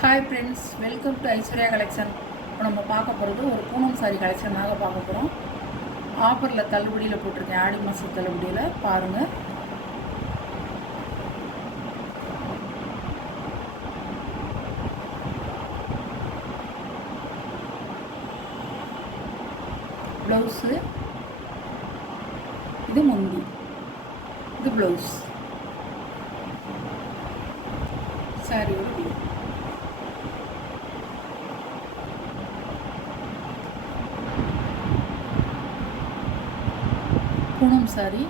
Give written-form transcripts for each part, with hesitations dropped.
Hi friends, welcome to Aishwarya collection. இப்போ நம்ம பார்க்க போகிறது ஒரு பூனம் சாரி கலெக்ஷனாக பார்க்க போகிறோம். ஆஃபரில் தள்ளுபடியில் போட்டிருக்கேன், ஆடி மாதம் தள்ளுபடியில் பாருங்கள். ப்ளவுஸு இது முந்தி, இது ப்ளவுஸ், சாரியோட வியூ. பூனம் சாரி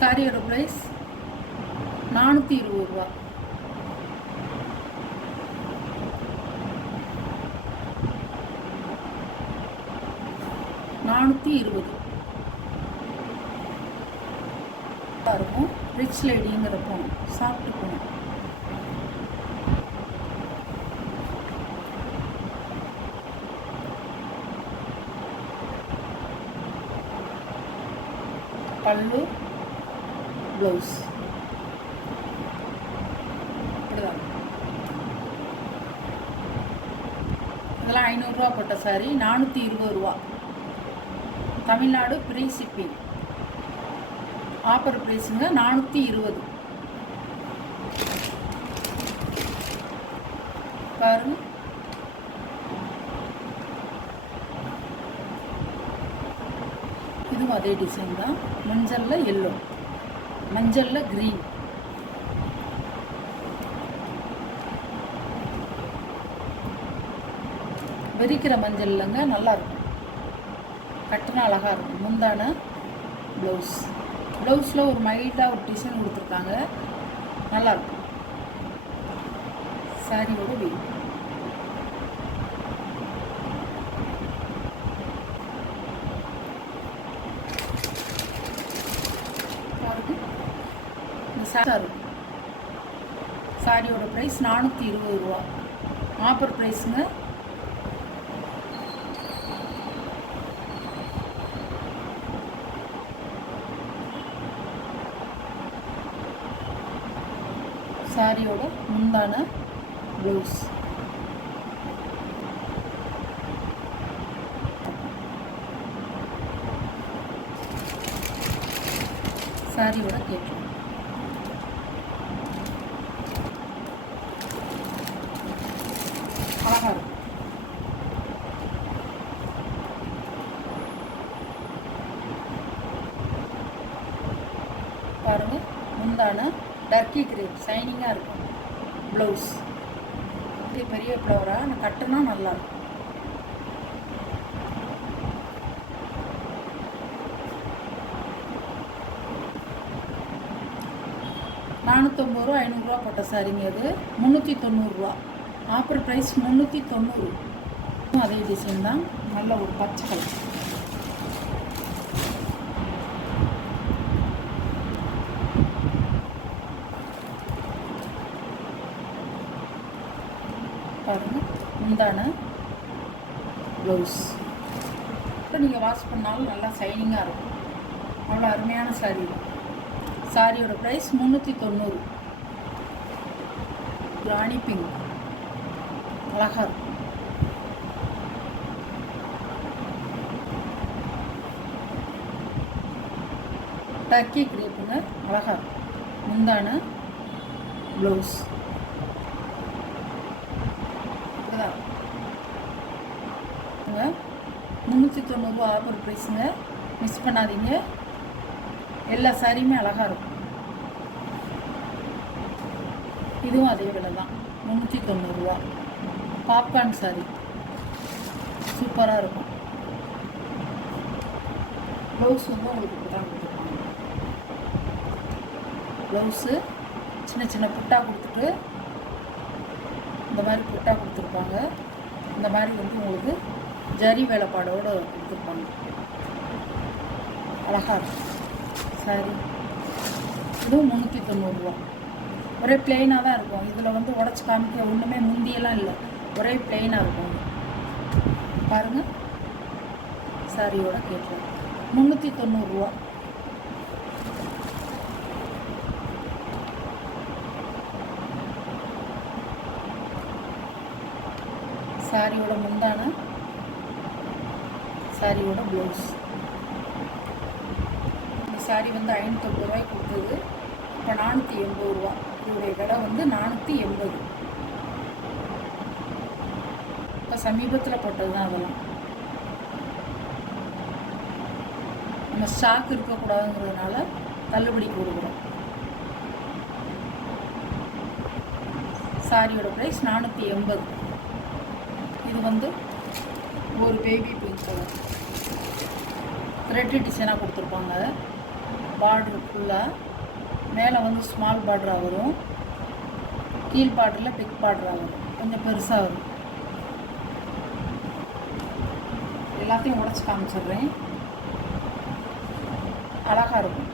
சாரியோட ப்ரைஸ் 420 ரூபா. இருக்கும். ரிச் லேடிங்கிற போகணும், சாப்பிட்டு போகணும். பல்லு, ப்ளவுஸ் இப்படிதான். இதெல்லாம் 500 ரூபா போட்ட சாரி, 420 ரூபா. Tamil Nadu free shipping. ஆஃபர் ப்ரைஸுங்க 420. பாருங்க, இதுவும் அதே டிசைன் தான். மஞ்சளில் எல்லோ, மஞ்சளில் க்ரீன். வெறிக்கிற மஞ்சள் இல்லைங்க, நல்லாயிருக்கும், கட்டினா அழகாக இருக்கும். முந்தான ப்ளவுஸ், ப்ளவுஸில் ஒரு மைல்டாக ஒரு டிசைன் கொடுத்துருக்காங்க, நல்லாயிருக்கும். சாரியோட வியூ. இந்த சாரி, சாரியோட ப்ரைஸ் 420 ரூபா. ஆஃபர் ப்ரைஸுங்க. சாரியோட முந்தான ப்ளவுஸ், சாரியோட கேட்கும். அழகா இருக்கும். பாருங்க, முந்தான டர்க்கி கிரேப், ஷைனிங்காக இருக்கும். ப்ளவுஸ் இது பெரிய ஃப்ளவராக, நான் கட்டுனா நல்லாயிருக்கும். $450, 500 போட்ட சாரிங்க. அது 390 ரூபா. Offer price 390. அதே டிசைன் தான், நல்ல ஒரு பச்சை கலர். பாருங்கள், முந்தான ப்ளவுஸ். இப்போ நீங்கள் வாஷ் பண்ணாலும் நல்லா ஷைனிங்காக இருக்கும். அவ்வளோ அருமையான சாரி. சாரியோட ப்ரைஸ் 390. ராணி பிங்க், அழகாக இருக்கும். டர்க்கி கிரேப்புங்க, அழகாக இருக்கும். முந்தான ப்ளவுஸ். 390 ரூபா ஆஃபர் ப்ரைஸுங்க, மிஸ் பண்ணாதீங்க. எல்லா சாரியுமே அழகாக இருக்கும். இதுவும் அதே விலை தான், 390 ரூபா. பாப்கார்ன் சாரி சூப்பராக இருக்கும். ப்ளவுஸ் வந்து உங்களுக்கு இப்படி தான் கொடுத்துருப்பாங்க. ப்ளவுஸு சின்ன சின்ன புட்டா கொடுத்துட்டு, இந்த மாதிரி புட்டா கொடுத்துருப்பாங்க. இந்த மாதிரி வந்து உங்களுக்கு ஜரி வேலைப்பாடோடு கொடுத்துருப்பாங்க. அழகாக இருக்கும் சாரி. இதுவும் 390 ரூபா. ஒரே பிளெயினாக தான் இருக்கும். இதில் வந்து உடச்சி காமிக்க ஒன்றுமே முந்தியெல்லாம் இல்லை, ஒரே பிளெயினாக இருக்கும். பாருங்கள், சாரியோட கேட்கலாம் 390 ரூபா. சாரியோட முந்தான, சாரியோட ப்ளவுஸ். இந்த சாரி வந்து 550 ரூபாய்க்கு கொடுத்தது, இப்போ 480 ரூபா. இதோடைய விலை வந்து 480. இப்போ சமீபத்தில் போட்டது தான் அதெல்லாம். நம்ம ஸ்டாக் இருக்கக்கூடாதுங்கிறதுனால தள்ளுபடிக்கு கொடுக்குறோம். சாரியோட ப்ரைஸ் 480. இது வந்து ஒரு பேபி பிங்க் கலர் த்ரெட்டு டிசைனாக கொடுத்துருப்பாங்க. பார்டர் ஃபுல்லாக மேலே வந்து ஸ்மால் பார்டராக வரும், கீழ் பார்டரில் பிக் பார்டராக வரும், கொஞ்சம் பெருசாக வரும். எல்லாத்தையும் உடச்சி காமிச்சிடுறேன். அழகாக இருக்கும்.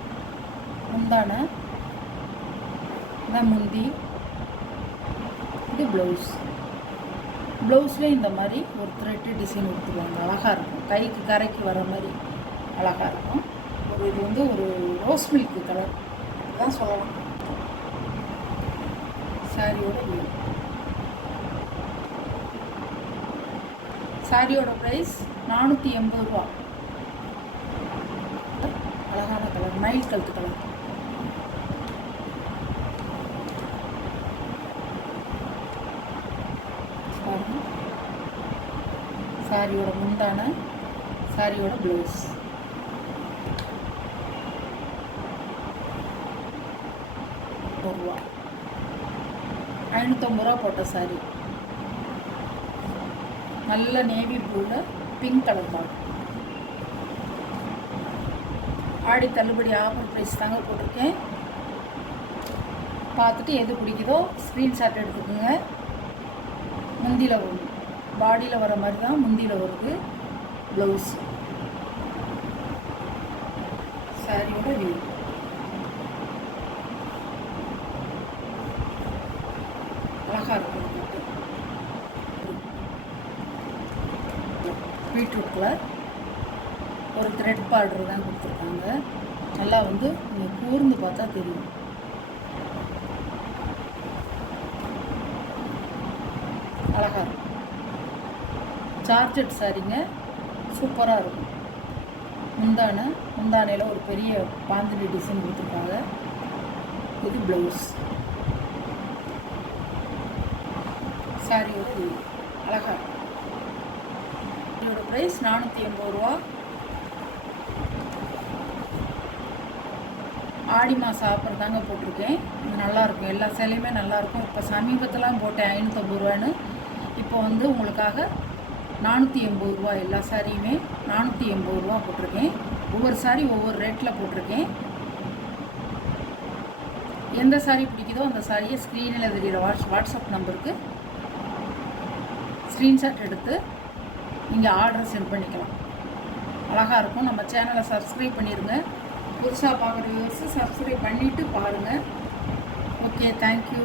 முந்தான, இந்த முந்தி, இது ப்ளவுஸ். ப்ளவுஸில் இந்த மாதிரி ஒரு த்ரெட்டு டிசைன் கொடுத்துருவாங்க. அழகாக இருக்கும், கைக்கு கரைக்கு வர மாதிரி அழகாக இருக்கும். இது வந்து ஒரு ரோஸ் மில்க் கலர் தான் சொல்லலாம். சாரியோட வியூ. சாரியோட ப்ரைஸ் 480 ரூபா. அழகான கலர், மயில் கழுத்து கலர். சாரியோட முந்தான, சாரியோட ப்ளவுஸ். ரூபா 550 ரூபா போட்ட சாரி. நல்ல நேவி ப்ளூவில் பிங்க் கலர் தான். ஆடி தள்ளுபடி ஆஃபர் ப்ரைஸ் தாங்க போட்டிருக்கேன். பார்த்துட்டு எது பிடிக்குதோ ஸ்க்ரீன்ஷாட் எடுத்துக்கோங்க. முந்தியில் வரும், பாடியில் வர மாதிரி தான் முந்தியில் வருது ப்ளவுஸ். சாரியோட வியூ. அழகாக இருக்கும். பீட்ரூட் கலர் ஒரு த்ரெட் பார்டர் தான் கொடுத்துருக்காங்க. நல்லா வந்து நீங்கள் கூர்ந்து பார்த்தா தெரியும். அழகாக இருக்கும். சார்ஜட் சாரிங்க, சூப்பராக இருக்கும். முந்தானையில் ஒரு பெரிய பாந்தினி டிசைன் கொடுத்துருக்காங்க. இது ப்ளவுஸ். சாரியோட அழகாக இருக்கும். இதோட ப்ரைஸ் 480 ரூபா. ஆடி மாதம் ஆஃபர் தாங்க போட்டிருக்கேன். இது நல்லாயிருக்கும், எல்லா சேலையுமே நல்லாயிருக்கும். இப்போ சமீபத்தெலாம் போட்டேன் 550 ரூபான்னு. இப்போ வந்து உங்களுக்காக 480 ரூபா. எல்லா சாரியுமே 480 ரூபா போட்டிருக்கேன். ஒவ்வொரு சாரி ஒவ்வொரு ரேட்டில் போட்டிருக்கேன். எந்த சாரி பிடிக்குதோ அந்த சாரியை ஸ்க்ரீனில் தெரிகிற வாட்ஸ்அப் நம்பருக்கு ஸ்க்ரீன்ஷாட் எடுத்து நீங்கள் ஆர்டர் சென்ட் பண்ணிக்கலாம். அழகாக இருக்கும். நம்ம சேனலை சப்ஸ்கிரைப் பண்ணிடுங்க. புதுசாக பார்க்குற வியூவர்ஸு சப்ஸ்கிரைப் பண்ணிவிட்டு பாருங்கள். Okay, thank you.